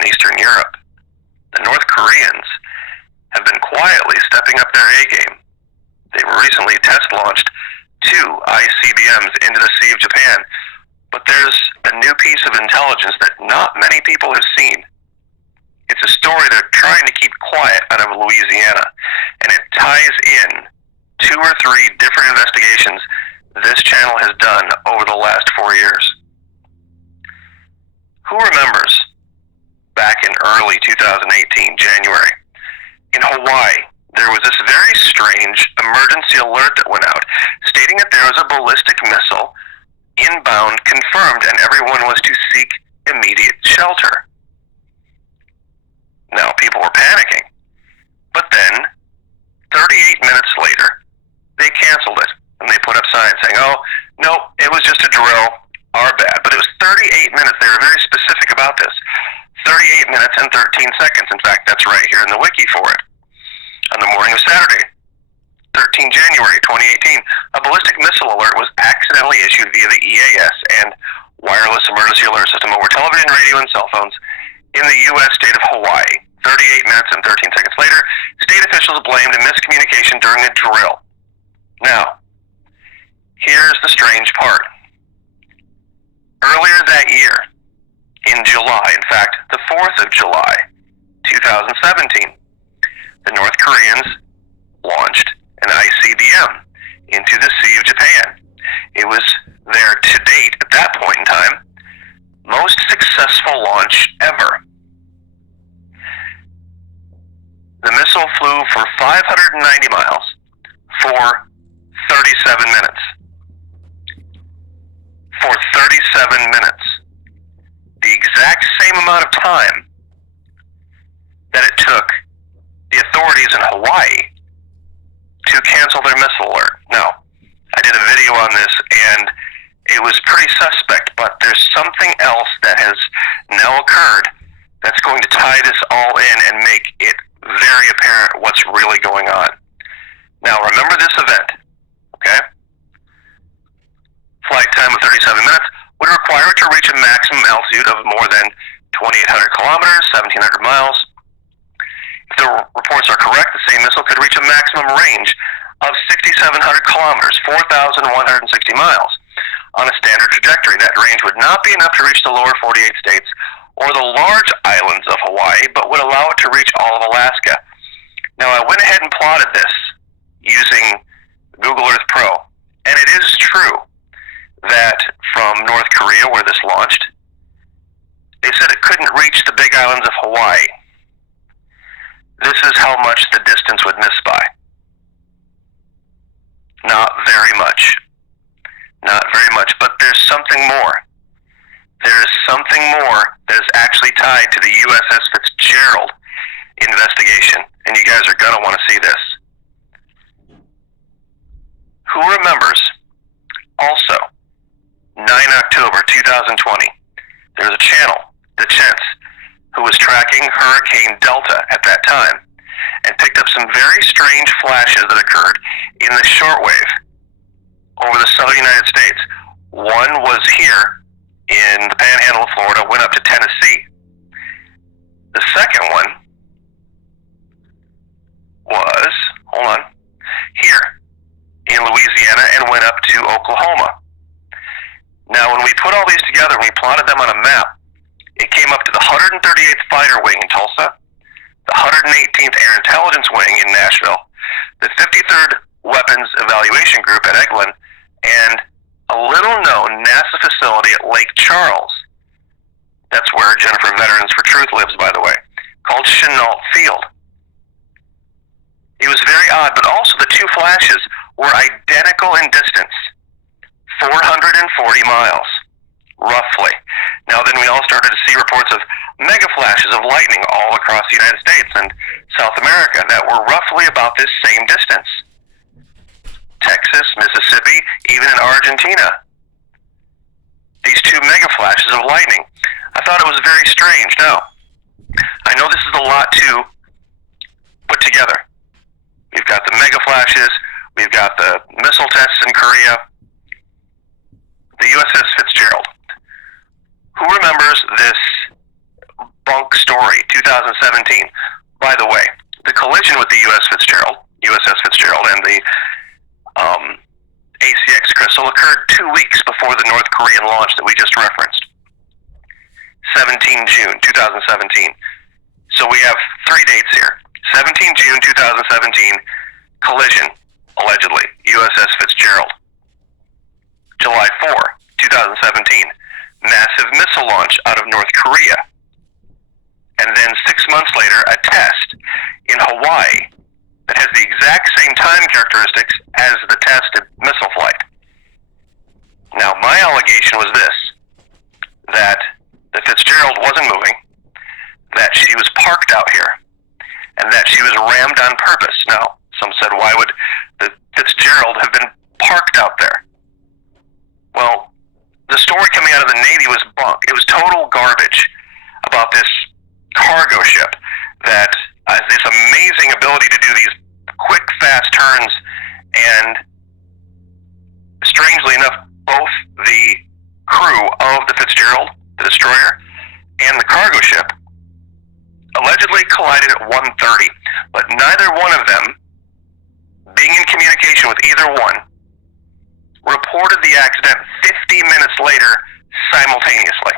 in Eastern Europe. The North Koreans have been quietly stepping up their A game. They were recently test-launched 2 ICBMs into the Sea of Japan, but there's a new piece of intelligence that not many people have seen. It's a story they're trying to keep quiet out of Louisiana, and it ties in 2 or 3 different investigations this channel has done over the last 4 years. Who remembers back in early 2018, January, in Hawaii, there was this very strange emergency alert that went out stating that there was a ballistic missile inbound confirmed and everyone was to seek immediate shelter. Now, people were panicking, but then 38 minutes later, they canceled it and they put up signs saying, oh, no, it was just a drill, our bad. But it was 38 minutes. They were very specific about this. 38 minutes and 13 seconds. In fact, that's right here in the wiki for it. On the morning of Saturday, 13 January 2018, a ballistic missile alert was accidentally issued via the EAS and wireless emergency alert system over television, radio, and cell phones in the U.S. state of Hawaii. 38 minutes and 13 seconds later, state officials blamed a miscommunication during a drill. Now, here's the strange part. Earlier that year, in July, in fact, the 4th of July, 2017, the North Koreans launched an ICBM into the Sea of Japan. It was their, to date, at that point in time, most successful launch ever. The missile flew for 590 miles for 37 minutes. For 37 minutes. The exact same amount of time that it took the authorities in Hawaii to cancel their missile alert. Now, I did a video on this and it was pretty suspect, but there's something else that has now occurred that's going to tie this all in and make it very apparent what's really going on. Now, remember this event, okay? Flight time of 37 minutes would require it to reach a maximum altitude of more than 2,800 kilometers, 1,700 miles. If the reports are correct, the same missile could reach a maximum range of 6,700 kilometers, 4,160 miles. On a standard trajectory, that range would not be enough to reach the lower 48 states or the large islands of Hawaii, but would allow it to reach all of Alaska. Now, I went ahead and plotted this using Google Earth Pro, and it is true that from North Korea, where this launched, they said it couldn't reach the big islands of Hawaii. This is how much the distance would miss by. Not very much. Not very much, but there's something more. There's something more that is actually tied to the USS Fitzgerald investigation, and you guys are going to want to see this. Who remembers, also, 9 October 2020, there was a channel, the Chents, who was tracking Hurricane Delta at that time, and picked up some very strange flashes that occurred in the shortwave over the southern United States. One was here in the panhandle of Florida, went up to Tennessee. The second one was, hold on, here in Louisiana and went up to Oklahoma. Now, when we put all these together and we plotted them on a map, it came up to the 138th Fighter Wing in Tulsa, the 118th Air Intelligence Wing in Nashville, the 53rd Weapons Evaluation Group at Eglin, and a little-known NASA facility at Lake Charles. That's where Jennifer Veterans for Truth lives, by the way, called Chenault Field. It was very odd, but also the two flashes were identical in distance, 440 miles, roughly. Now then we all started to see reports of mega flashes of lightning all across the United States and South America that were roughly about this same distance. Texas, Mississippi, even in Argentina. These two mega flashes of lightning. I thought it was very strange. Now, I know this is a lot to put together. We've got the mega flashes, we've got the missile tests in Korea, the USS Fitzgerald. Who remembers this bunk story before the North Korean launch that we just referenced. 17 June 2017. So we have 3 dates here. 17 June 2017, collision, allegedly, USS Fitzgerald. July 4, 2017, massive missile launch out of North Korea. And then 6 months later, a test in Hawaii that has the exact same time characteristics as the tested missile flight. Now, my allegation was this, that the Fitzgerald wasn't moving, that she was parked out here, and that she was rammed on purpose. Now, some said, why would the Fitzgerald have been parked out there? Well, the story coming out of the Navy was bunk. It was total garbage about this cargo ship that has this amazing ability to do these quick, fast turns, and strangely enough, both the crew of the Fitzgerald, the destroyer, and the cargo ship allegedly collided at 1:30, but neither one of them, being in communication with either one, reported the accident 50 minutes later simultaneously.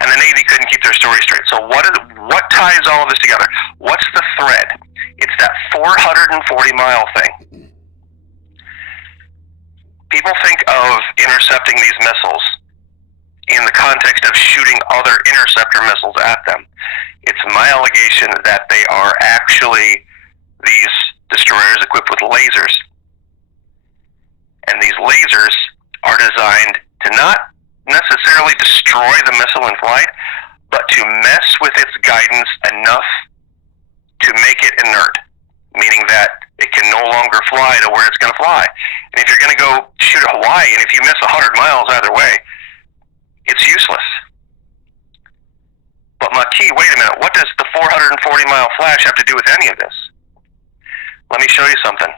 And the Navy couldn't keep their story straight. So what ties all of this together? What's the thread? It's that 440-mile thing. People think of intercepting these missiles in the context of shooting other interceptor missiles at them. It's my allegation that they are actually these destroyers equipped with lasers. And these lasers are designed to not necessarily destroy the missile in flight, but to mess with its guidance enough to make it inert, meaning that it can no longer fly to where it's going to fly. And if you're going to go shoot at Hawaii, and if you miss 100 miles either way, it's useless. But Maki, wait a minute, what does the 440-mile flash have to do with any of this? Let me show you something.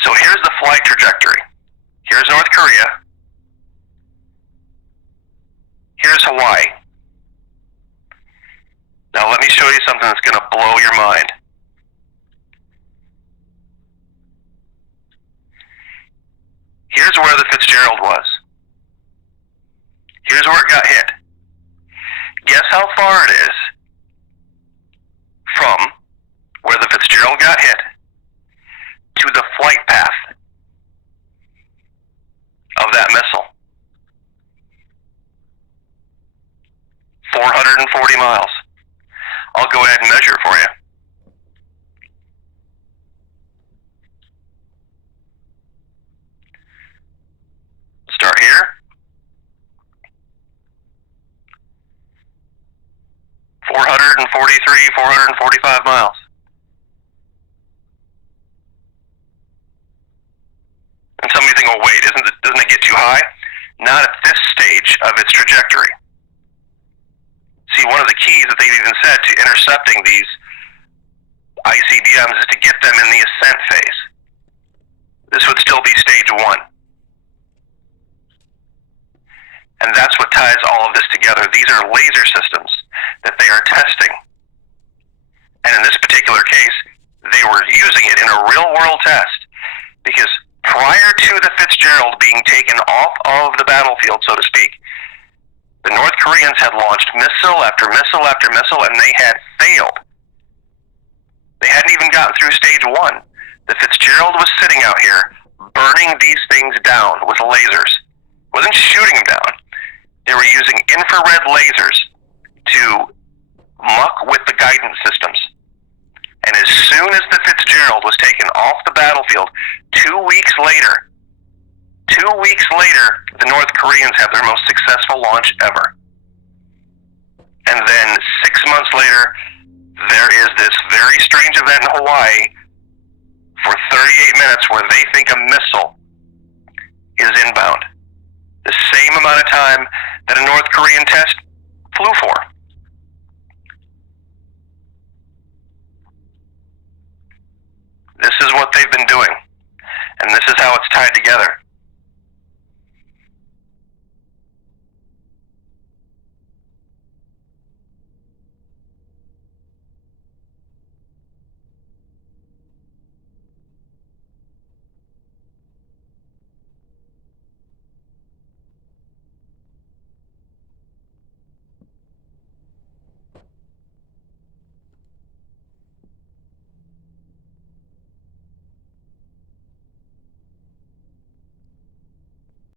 So here's the flight trajectory. Here's North Korea. Here's Hawaii. Now let me show you something that's going to blow your mind. Here's where the Fitzgerald was. Here's where it got hit. Guess how far it is from where the Fitzgerald got hit to the flight path of that missile. 440 miles. I'll go ahead and measure for you. Start here. 445 miles. And some of you think, oh wait, doesn't it get too high? Not at this stage of its trajectory. See, one of the keys that they've even said to intercepting these ICBMs is to get them in the ascent phase. This would still be stage 1. And that's what ties all of this together. These are laser systems that they are testing. And in this particular case, they were using it in a real-world test because prior to the Fitzgerald being taken off of the battlefield, so to speak, the North Koreans had launched missile after missile after missile, and they had failed. They hadn't even gotten through stage 1. The Fitzgerald was sitting out here, burning these things down with lasers. Wasn't shooting them down. They were using infrared lasers to muck with the guidance systems. And as soon as the Fitzgerald was taken off the battlefield, 2 weeks later, the North Koreans have their most successful launch ever. And then 6 months later, there is this very strange event in Hawaii for 38 minutes where they think a missile is inbound. The same amount of time that a North Korean test flew for. This is what they've been doing. And this is how it's tied together.